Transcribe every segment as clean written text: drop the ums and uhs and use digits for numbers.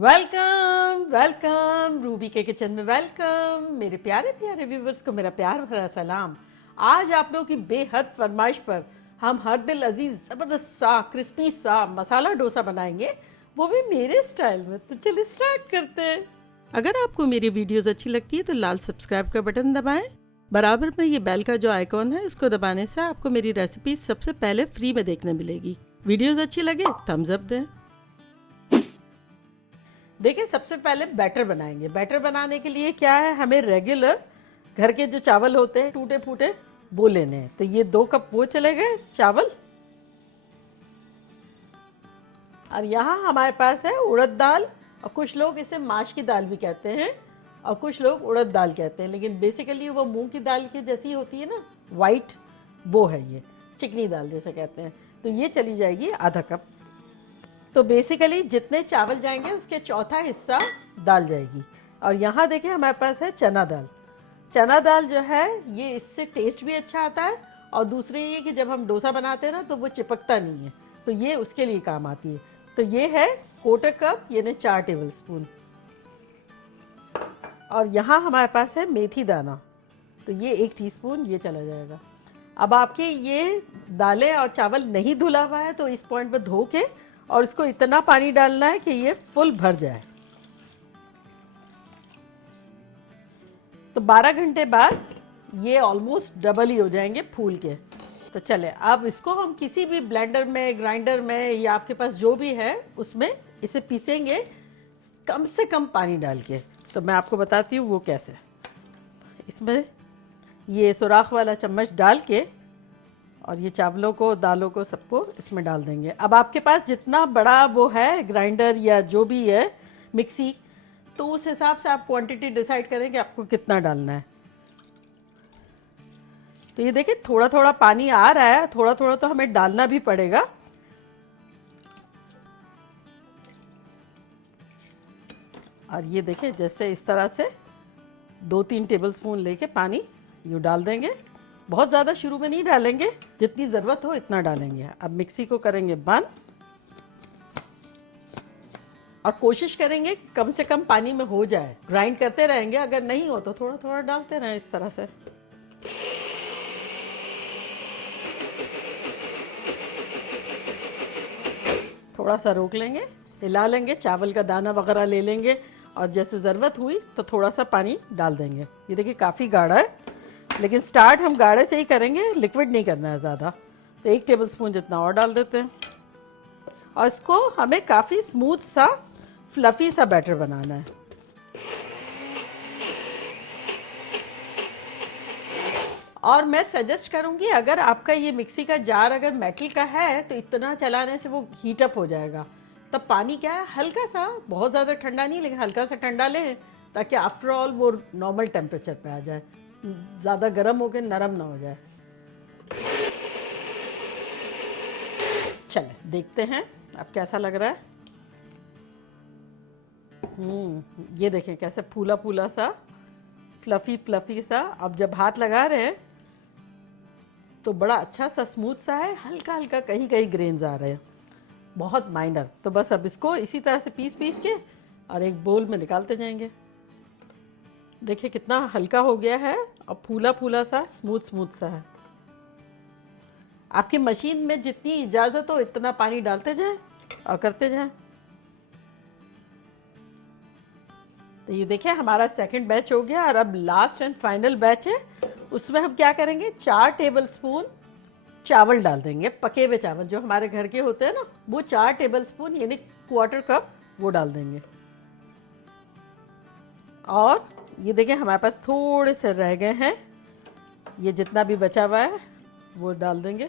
Welcome welcome Ruby के kitchen में welcome. मेरे प्यारे प्यारे व्यूवर्स को मेरा प्यार भरा सलाम। आज आप लोगों की बेहद फरमाइश पर हम हर दिल अजीज ज़बरदस्त सा क्रिस्पी सा मसाला डोसा बनाएंगे, वो भी मेरे स्टाइल में। तो चलिए स्टार्ट करते हैं। अगर आपको मेरी वीडियोस अच्छी लगती है तो लाल सब्सक्राइब का बटन दबाएं। बराबर में ये बेल का जो आइकॉन है इसको दबाने से आपको मेरी रेसिपी सबसे पहले फ्री में देखने मिलेगी। वीडियोस अच्छी लगे थम्स अप दें। देखिए, सबसे पहले बैटर बनाएंगे। बैटर बनाने के लिए क्या है, हमें रेगुलर घर के जो चावल होते हैं टूटे फूटे वो लेने हैं। तो ये 2 कप वो चले गए चावल। और यहाँ हमारे पास है उड़द दाल, और कुछ लोग इसे माश की दाल भी कहते हैं और कुछ लोग उड़द दाल कहते हैं, लेकिन बेसिकली वो मूंग की दाल की जैसी होती है ना, वाइट, वो है ये चिकनी दाल जैसे कहते हैं। तो ये चली जाएगी आधा कप। तो बेसिकली जितने चावल जाएंगे उसके चौथा हिस्सा दाल जाएगी। और यहाँ देखिए हमारे पास है चना दाल। चना दाल जो है ये इससे टेस्ट भी अच्छा आता है, और दूसरी ये कि जब हम डोसा बनाते हैं ना तो वो चिपकता नहीं है, तो ये उसके लिए काम आती है। तो ये है 1/4 कप यानी 4 टेबल स्पून। और यहाँ हमारे पास है मेथी दाना, तो ये 1 टीस्पून ये चला जाएगा। अब आपके ये दालें और चावल नहीं धुला हुआ है तो इस पॉइंट पर धो के और इसको इतना पानी डालना है कि ये फुल भर जाए। तो 12 घंटे बाद ये ऑलमोस्ट डबल ही हो जाएंगे फूल के। तो चले अब इसको हम किसी भी ब्लेंडर में, ग्राइंडर में, या आपके पास जो भी है उसमें इसे पीसेंगे कम से कम पानी डाल के। तो मैं आपको बताती हूँ वो कैसे। इसमें ये सुराख वाला चम्मच डाल के और ये चावलों को, दालों को, सबको इसमें डाल देंगे। अब आपके पास जितना बड़ा वो है ग्राइंडर या जो भी है मिक्सी, तो उस हिसाब से आप क्वांटिटी डिसाइड करें कि आपको कितना डालना है। तो ये देखिए थोड़ा थोड़ा पानी आ रहा है, थोड़ा थोड़ा तो हमें डालना भी पड़ेगा। और ये देखिए जैसे इस तरह से 2-3 टेबल स्पून लेके पानी यूँ डाल देंगे। बहुत ज़्यादा शुरू में नहीं डालेंगे, जितनी ज़रूरत हो इतना डालेंगे। अब मिक्सी को करेंगे बंद और कोशिश करेंगे कि कम से कम पानी में हो जाए। ग्राइंड करते रहेंगे, अगर नहीं हो तो थोड़ा थोड़ा डालते रहें इस तरह से। थोड़ा सा रोक लेंगे, हिला लेंगे, चावल का दाना वगैरह ले लेंगे और जैसे ज़रूरत हुई तो थोड़ा सा पानी डाल देंगे। ये देखिए काफ़ी गाढ़ा है, लेकिन स्टार्ट हम गाढ़े से ही करेंगे, लिक्विड नहीं करना है ज़्यादा। तो 1 टेबल स्पून जितना और डाल देते हैं। और इसको हमें काफ़ी स्मूथ सा, फ्लफ़ी सा बैटर बनाना है। और मैं सजेस्ट करूंगी, अगर आपका ये मिक्सी का जार अगर मेटल का है तो इतना चलाने से वो हीट अप हो जाएगा। तब पानी क्या है, हल्का सा, बहुत ज़्यादा ठंडा नहीं लेकिन हल्का सा ठंडा लें, ताकि आफ्टर ऑल वो नॉर्मल टेम्परेचर पे आ जाए, ज़्यादा गर्म होकर नरम ना हो जाए। चले देखते हैं अब कैसा लग रहा है। ये देखें कैसे फूला फूला सा, फ्लफी फ्लफी सा। अब जब हाथ लगा रहे हैं तो बड़ा अच्छा सा स्मूथ सा है, हल्का हल्का कहीं कहीं ग्रेन्स आ रहे हैं, बहुत माइनर। तो बस अब इसको इसी तरह से पीस पीस के और एक बोल में निकालते जाएंगे। देखिए कितना हल्का हो गया है और फूला फूला सा, स्मूथ स्मूथ सा है। आपकी मशीन में जितनी इजाज़त हो इतना पानी डालते जाएं और करते जाएं। तो ये देखिए हमारा सेकंड बैच हो गया, और अब लास्ट एंड फाइनल बैच है। उसमें हम क्या करेंगे, 4 टेबल स्पून चावल डाल देंगे, पके हुए चावल जो हमारे घर के होते हैं ना, वो 4 टेबल स्पून यानी 1/4 कप वो डाल देंगे। और ये देखिए हमारे पास थोड़े से रह गए हैं, ये जितना भी बचा हुआ है वो डाल देंगे।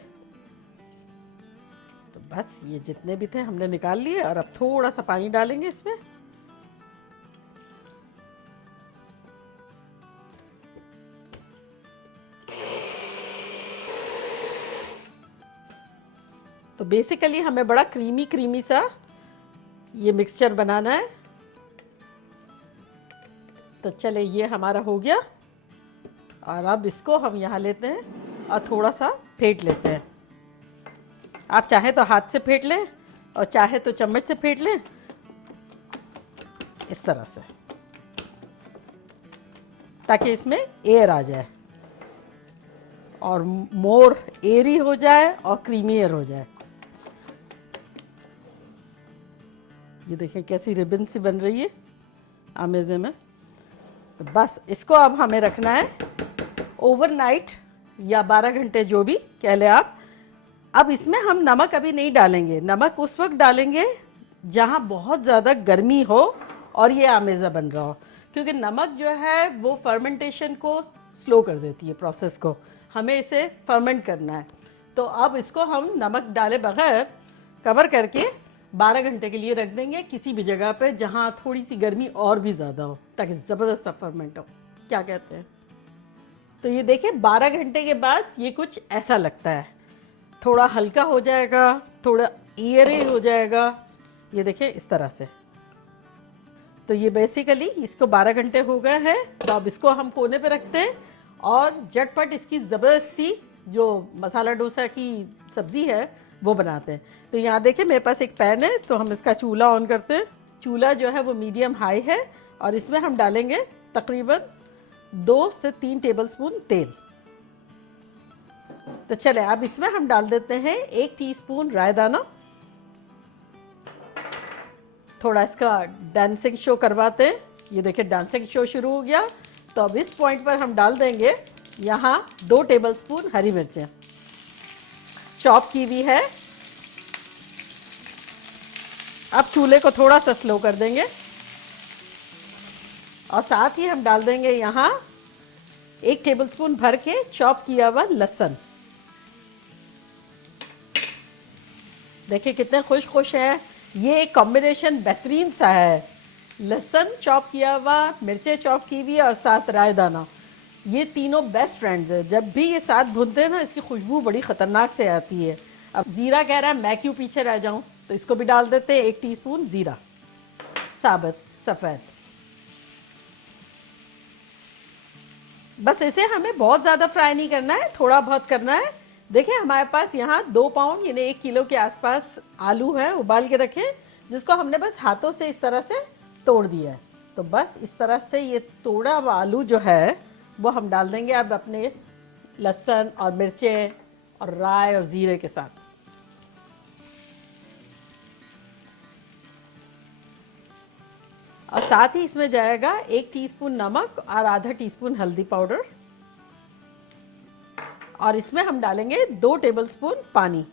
तो बस ये जितने भी थे हमने निकाल लिए, और अब थोड़ा सा पानी डालेंगे इसमें। तो बेसिकली हमें बड़ा क्रीमी क्रीमी सा ये मिक्सचर बनाना है। तो चले ये हमारा हो गया, और अब इसको हम यहाँ लेते हैं और थोड़ा सा फेंट लेते हैं। आप चाहे तो हाथ से फेंट लें और चाहे तो चम्मच से फेंट लें। इस तरह से, ताकि इसमें एयर आ जाए और मोर एयरी हो जाए और क्रीमियर हो जाए। ये देखिए कैसी रिबन सी बन रही है आमेजे में। तो बस इसको अब हमें रखना है ओवरनाइट या 12 घंटे, जो भी कह ले आप। अब इसमें हम नमक अभी नहीं डालेंगे, नमक उस वक्त डालेंगे जहाँ बहुत ज़्यादा गर्मी हो और ये आमेज़ा बन रहा हो, क्योंकि नमक जो है वो फर्मेंटेशन को स्लो कर देती है, प्रोसेस को। हमें इसे फर्मेंट करना है, तो अब इसको हम नमक डाले बगैर कवर करके 12 घंटे के लिए रख देंगे किसी भी जगह पे जहाँ थोड़ी सी गर्मी और भी ज़्यादा हो, ताकि ज़बरदस्त सा फर्मेंट हो। क्या कहते हैं? तो ये देखिए 12 घंटे के बाद ये कुछ ऐसा लगता है, थोड़ा हल्का हो जाएगा, थोड़ा एयरी हो जाएगा। ये देखिए इस तरह से। तो ये बेसिकली इसको 12 घंटे हो गए हैं, तो अब इसको हम कोने पे रखते हैं और झटपट इसकी ज़बरदस्त सी जो मसाला डोसा की सब्ज़ी है वो बनाते हैं। तो यहाँ देखिए मेरे पास एक पैन है, तो हम इसका चूल्हा ऑन करते हैं। चूल्हा जो है वो मीडियम हाई है और इसमें हम डालेंगे तकरीबन 2 से 3 टेबलस्पून तेल। तो चले अब इसमें हम डाल देते हैं 1 टीस्पून राई दाना। थोड़ा इसका डांसिंग शो करवाते हैं। ये देखिए डांसिंग शो शुरू हो गया। तो अब इस पॉइंट पर हम डाल देंगे यहाँ 2 टेबलस्पून हरी मिर्चें चॉप की हुई है। अब चूल्हे को थोड़ा सा स्लो कर देंगे और साथ ही हम डाल देंगे यहाँ 1 टेबलस्पून भर के चॉप किया हुआ लहसुन। देखिए कितने खुश है। ये एक कॉम्बिनेशन बेहतरीन सा है, लहसुन चॉप किया हुआ, मिर्चें चॉप की हुई और साथ राय दाना। ये तीनों बेस्ट फ्रेंड्स हैं। जब भी ये साथ भूनते हैं ना, इसकी खुशबू बड़ी ख़तरनाक से आती है। अब ज़ीरा कह रहा है मैं क्यों पीछे रह जाऊं, तो इसको भी डाल देते हैं 1 टीस्पून ज़ीरा साबुत सफ़ेद। बस इसे हमें बहुत ज़्यादा फ्राई नहीं करना है, थोड़ा बहुत करना है। देखिए हमारे पास यहाँ 2 पाउंड यानी 1 किलो के आसपास आलू है उबाल के रखे, जिसको हमने बस हाथों से इस तरह से तोड़ दिया है। तो बस इस तरह से ये तोड़ा हुआ आलू जो है वो हम डाल देंगे अब अपने लहसुन और मिर्चें और राई और ज़ीरे के साथ। और साथ ही इसमें जाएगा 1 टीस्पून नमक और आधा टीस्पून हल्दी पाउडर। और इसमें हम डालेंगे 2 टेबलस्पून पानी।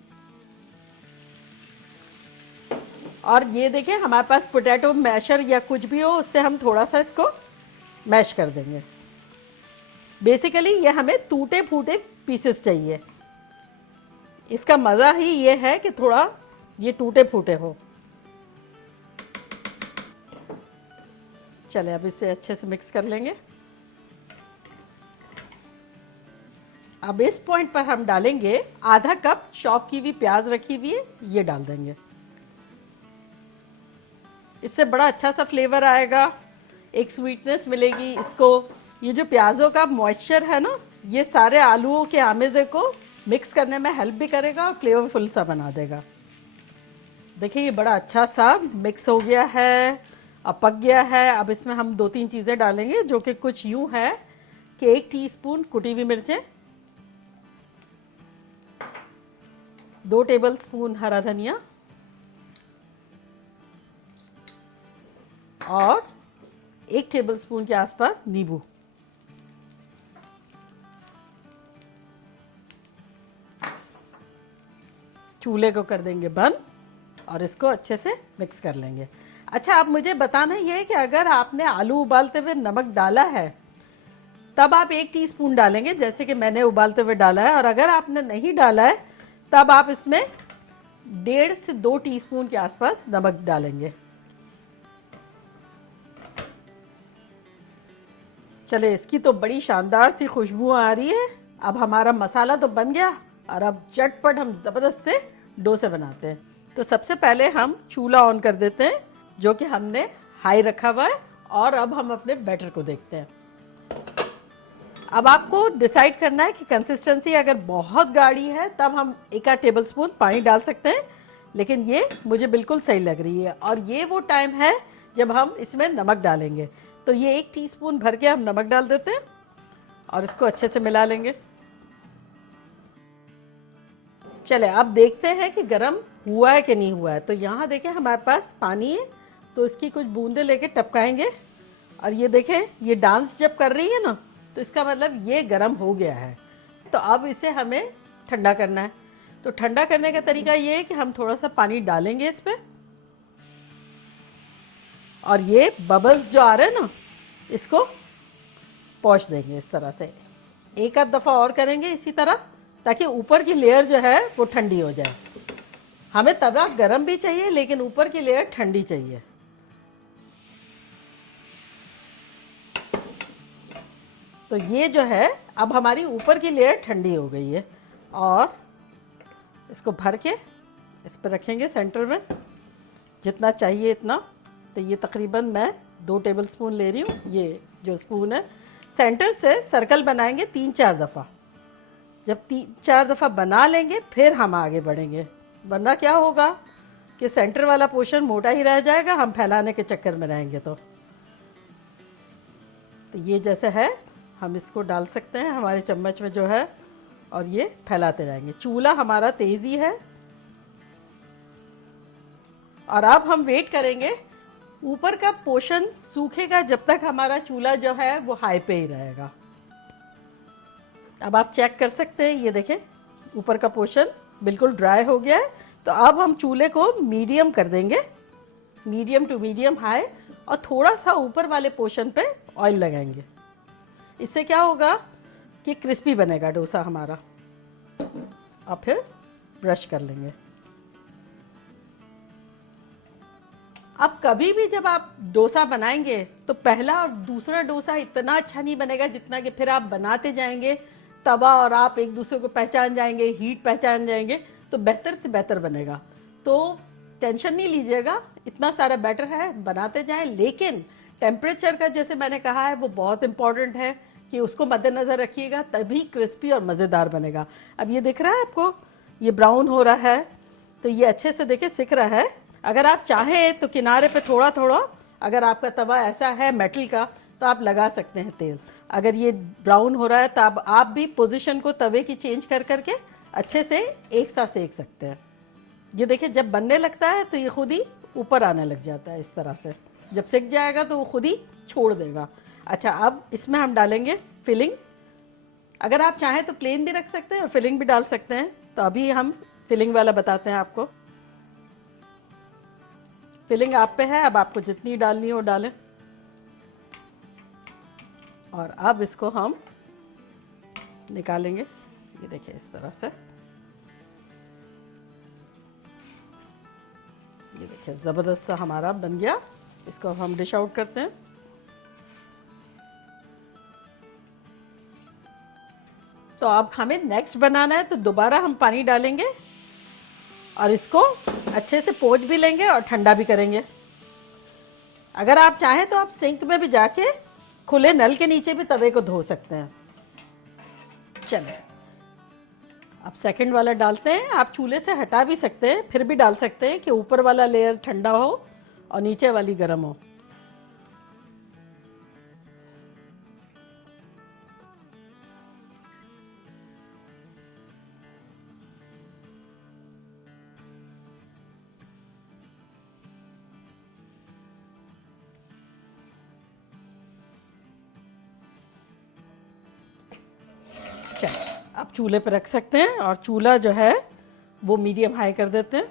और ये देखिए हमारे पास पोटैटो मैशर या कुछ भी हो, उससे हम थोड़ा सा इसको मैश कर देंगे। बेसिकली ये हमें टूटे फूटे पीसेस चाहिए। इसका मज़ा ही ये है कि थोड़ा ये टूटे फूटे हो। चले अब इसे अच्छे से मिक्स कर लेंगे। अब इस पॉइंट पर हम डालेंगे आधा कप चॉप की हुई प्याज रखी हुई है, ये डाल देंगे। इससे बड़ा अच्छा सा फ्लेवर आएगा, एक स्वीटनेस मिलेगी इसको। ये जो प्याजों का मॉइस्चर है ना, ये सारे आलूओं के आमेज़े को मिक्स करने में हेल्प भी करेगा और फ्लेवरफुल सा बना देगा। देखिए ये बड़ा अच्छा सा मिक्स हो गया है, अब पक गया है। अब इसमें हम 2-3 चीज़ें डालेंगे जो कि कुछ यूँ है कि 1 टीस्पून कुटी हुई मिर्चें, 2 टेबलस्पून हरा धनिया और 1 टेबलस्पून के आसपास नींबू। चूल्हे को कर देंगे बंद और इसको अच्छे से मिक्स कर लेंगे। अच्छा अब मुझे बताना ये है कि अगर आपने आलू उबालते हुए नमक डाला है तब आप 1 टीस्पून डालेंगे, जैसे कि मैंने उबालते हुए डाला है। और अगर आपने नहीं डाला है तब आप इसमें 1.5 से 2 टीस्पून के आसपास नमक डालेंगे। चले इसकी तो बड़ी शानदार सी खुशबू आ रही है। अब हमारा मसाला तो बन गया और अब झटपट हम ज़बरदस्त से डोसे बनाते हैं। तो सबसे पहले हम चूल्हा ऑन कर देते हैं, जो कि हमने हाई रखा हुआ है। और अब हम अपने बैटर को देखते हैं। अब आपको डिसाइड करना है कि कंसिस्टेंसी अगर बहुत गाढ़ी है तब हम 1 टेबलस्पून पानी डाल सकते हैं, लेकिन ये मुझे बिल्कुल सही लग रही है। और ये वो टाइम है जब हम इसमें नमक डालेंगे। तो ये 1 टीस्पून भर के हम नमक डाल देते हैं और इसको अच्छे से मिला लेंगे। चले अब देखते हैं कि गरम हुआ है कि नहीं हुआ है। तो यहाँ देखें हमारे पास पानी है, तो इसकी कुछ बूंदे लेके टपकाएंगे और ये देखें ये डांस जब कर रही है ना, तो इसका मतलब ये गरम हो गया है। तो अब इसे हमें ठंडा करना है। तो ठंडा करने का तरीका ये है कि हम थोड़ा सा पानी डालेंगे इस पे और ये बबल्स जो आ रहे हैं ना, इसको पोंछ देंगे इस तरह से। एक आध दफ़ा और करेंगे इसी तरह, ताकि ऊपर की लेयर जो है वो ठंडी हो जाए। हमें तवा गरम भी चाहिए लेकिन ऊपर की लेयर ठंडी चाहिए। तो ये जो है अब हमारी ऊपर की लेयर ठंडी हो गई है और इसको भर के इस पर रखेंगे सेंटर में, जितना चाहिए इतना। तो ये तकरीबन मैं 2 टेबलस्पून ले रही हूँ। ये जो स्पून है सेंटर से सर्कल बनाएंगे 3-4 दफ़ा। जब 3-4 दफ़ा बना लेंगे फिर हम आगे बढ़ेंगे, वरना क्या होगा कि सेंटर वाला पोर्शन मोटा ही रह जाएगा, हम फैलाने के चक्कर में रहेंगे। तो ये जैसे है हम इसको डाल सकते हैं हमारे चम्मच में जो है, और ये फैलाते रहेंगे। चूल्हा हमारा तेज़ ही है और अब हम वेट करेंगे। ऊपर का पोर्शन सूखेगा जब तक हमारा चूल्हा जो है वो हाई पे ही रहेगा। अब आप चेक कर सकते हैं, ये देखें ऊपर का पोर्शन बिल्कुल ड्राई हो गया है। तो अब हम चूल्हे को मीडियम कर देंगे, मीडियम टू मीडियम हाई, और थोड़ा सा ऊपर वाले पोर्शन पे ऑयल लगाएंगे। इससे क्या होगा कि क्रिस्पी बनेगा डोसा हमारा। और फिर ब्रश कर लेंगे। अब कभी भी जब आप डोसा बनाएंगे तो पहला और दूसरा डोसा इतना अच्छा नहीं बनेगा जितना कि फिर आप बनाते जाएंगे, तवा और आप एक दूसरे को पहचान जाएंगे, हीट पहचान जाएंगे, तो बेहतर से बेहतर बनेगा। तो टेंशन नहीं लीजिएगा, इतना सारा बैटर है, बनाते जाएं। लेकिन टेम्परेचर का जैसे मैंने कहा है वो बहुत इंपॉर्टेंट है कि उसको मद्देनज़र रखिएगा, तभी क्रिस्पी और मज़ेदार बनेगा। अब ये दिख रहा है आपको, ये ब्राउन हो रहा है, तो ये अच्छे से देखिए सिक रहा है। अगर आप चाहें तो किनारे पे थोड़ा थोड़ा, अगर आपका तवा ऐसा है मेटल का, तो आप लगा सकते हैं तेल। अगर ये ब्राउन हो रहा है तो आप भी पोजीशन को तवे की चेंज कर करके अच्छे से एक साथ सेक सकते हैं। ये देखिए जब बनने लगता है तो ये खुद ही ऊपर आने लग जाता है इस तरह से। जब सिक जाएगा तो वो खुद ही छोड़ देगा। अच्छा, अब इसमें हम डालेंगे फिलिंग। अगर आप चाहें तो प्लेन भी रख सकते हैं और फिलिंग भी डाल सकते हैं। तो अभी हम फिलिंग वाला बताते हैं आपको। फिलिंग आप पे है, अब आपको जितनी डालनी हो डालें। और अब इसको हम निकालेंगे, ये देखिए इस तरह से। ये देखिए ज़बरदस्त सा हमारा बन गया। इसको हम डिश आउट करते हैं। तो अब हमें नेक्स्ट बनाना है, तो दोबारा हम पानी डालेंगे और इसको अच्छे से पोंछ भी लेंगे और ठंडा भी करेंगे। अगर आप चाहें तो आप सिंक में भी जाके खुले नल के नीचे भी तवे को धो सकते हैं। चलिए अब सेकंड वाला डालते हैं। आप चूल्हे से हटा भी सकते हैं, फिर भी डाल सकते हैं कि ऊपर वाला लेयर ठंडा हो और नीचे वाली गर्म हो। चलिए अब चूल्हे पर रख सकते हैं और चूल्हा जो है वो मीडियम हाई कर देते हैं।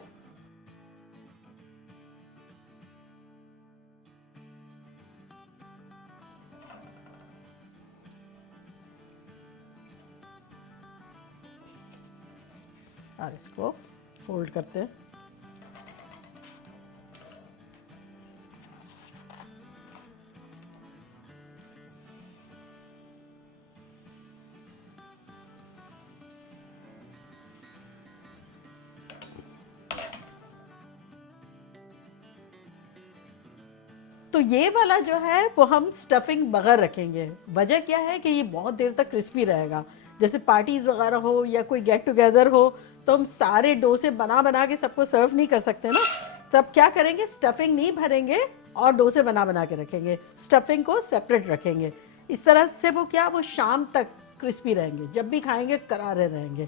और इसको फोल्ड करते हैं। तो ये वाला जो है वो हम स्टफिंग बगैर रखेंगे। वजह क्या है कि ये बहुत देर तक क्रिस्पी रहेगा। जैसे पार्टीज वगैरह हो या कोई गेट टुगेदर हो तो हम सारे डोसे बना बना के सबको सर्व नहीं कर सकते ना। तब क्या करेंगे, स्टफिंग नहीं भरेंगे और डोसे बना बना के रखेंगे, स्टफिंग को सेपरेट रखेंगे। इस तरह से वो शाम तक क्रिस्पी रहेंगे, जब भी खाएंगे करारे रहेंगे।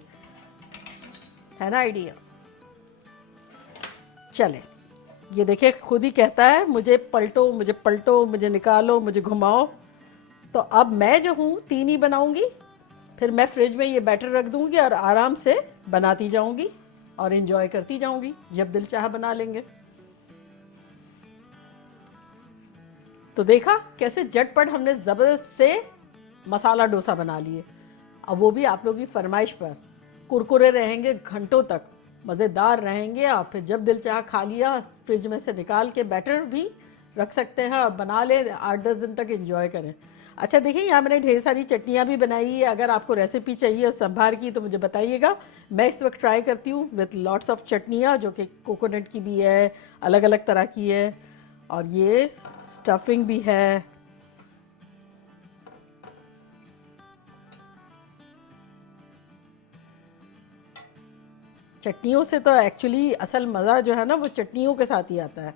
है ना आइडिया? चले, ये देखिए खुद ही कहता है मुझे पलटो, मुझे पलटो, मुझे निकालो, मुझे घुमाओ। तो अब मैं जो हूँ 3 ही बनाऊंगी, फिर मैं फ्रिज में ये बैटर रख दूंगी और आराम से बनाती जाऊंगी और एंजॉय करती जाऊंगी, जब दिल चाह बना लेंगे। तो देखा कैसे झटपट हमने ज़बरदस्त से मसाला डोसा बना लिए। अब वो भी आप लोगों की फरमाइश पर। कुरकुरे रहेंगे घंटों तक, मज़ेदार रहेंगे। आप फिर जब दिल चाह खा लिया, फ्रिज में से निकाल के बैटर भी रख सकते हैं और बना ले, 8-10 दिन तक एंजॉय करें। अच्छा देखिए, यहाँ मैंने ढेर सारी चटनियाँ भी बनाई है। अगर आपको रेसिपी चाहिए और संभार की तो मुझे बताइएगा। मैं इस वक्त ट्राई करती हूँ विथ लॉट्स ऑफ चटनियाँ, जो कि कोकोनट की भी है, अलग अलग तरह की है, और ये स्टफिंग भी है। चटनियों से तो एक्चुअली असल मज़ा जो है ना, वो चटनियों के साथ ही आता है।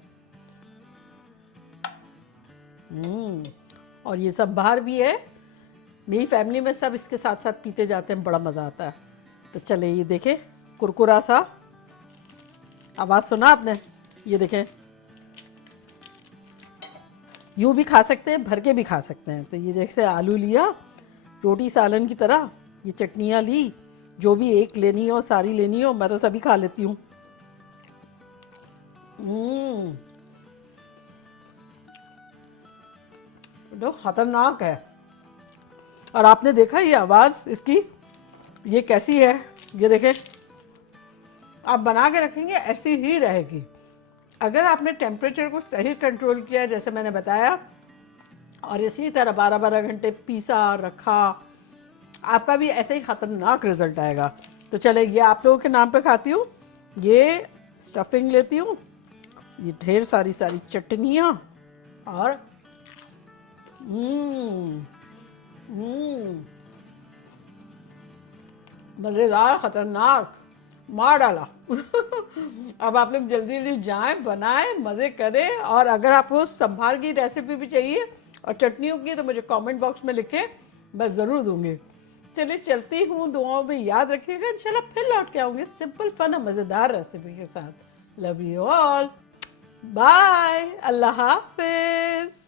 और ये संभार भी है। मेरी फैमिली में सब इसके साथ साथ पीते जाते हैं, बड़ा मज़ा आता है। तो चले, ये देखें कुरकुरा सा, आवाज़ सुना आपने? ये देखें, यूँ भी खा सकते हैं, भर के भी खा सकते हैं। तो ये जैसे आलू लिया रोटी सालन की तरह, ये चटनियाँ ली, जो भी एक लेनी हो, सारी लेनी हो, मैं तो सभी खा लेती हूँ। तो खतरनाक है। और आपने देखा ये आवाज़ इसकी, ये कैसी है? ये देखें, आप बना के रखेंगे ऐसी ही रहेगी। अगर आपने टेम्परेचर को सही कंट्रोल किया, जैसे मैंने बताया, और इसी तरह 12-12 घंटे पीसा रखा, आपका भी ऐसे ही खतरनाक रिजल्ट आएगा। तो चले, ये आप लोगों के नाम पे खाती हूँ। ये स्टफिंग लेती हूँ, ये ढेर सारी चटनियाँ, और मज़ेदार, खतरनाक, मार डाला। अब आप लोग जल्दी जल्दी जाएं, बनाएं, मज़े करें। और अगर आपको संभार की रेसिपी भी चाहिए और चटनियों की, तो मुझे कमेंट बॉक्स में लिखें, मैं ज़रूर दूंगी। चलिए चलती हूँ, दुआओं में याद रखिएगा। इंशाल्लाह फिर लौट के आऊँगी सिंपल फन और मज़ेदार रेसिपी के साथ। लव यू ऑल, बाय, अल्लाह हाफिज़।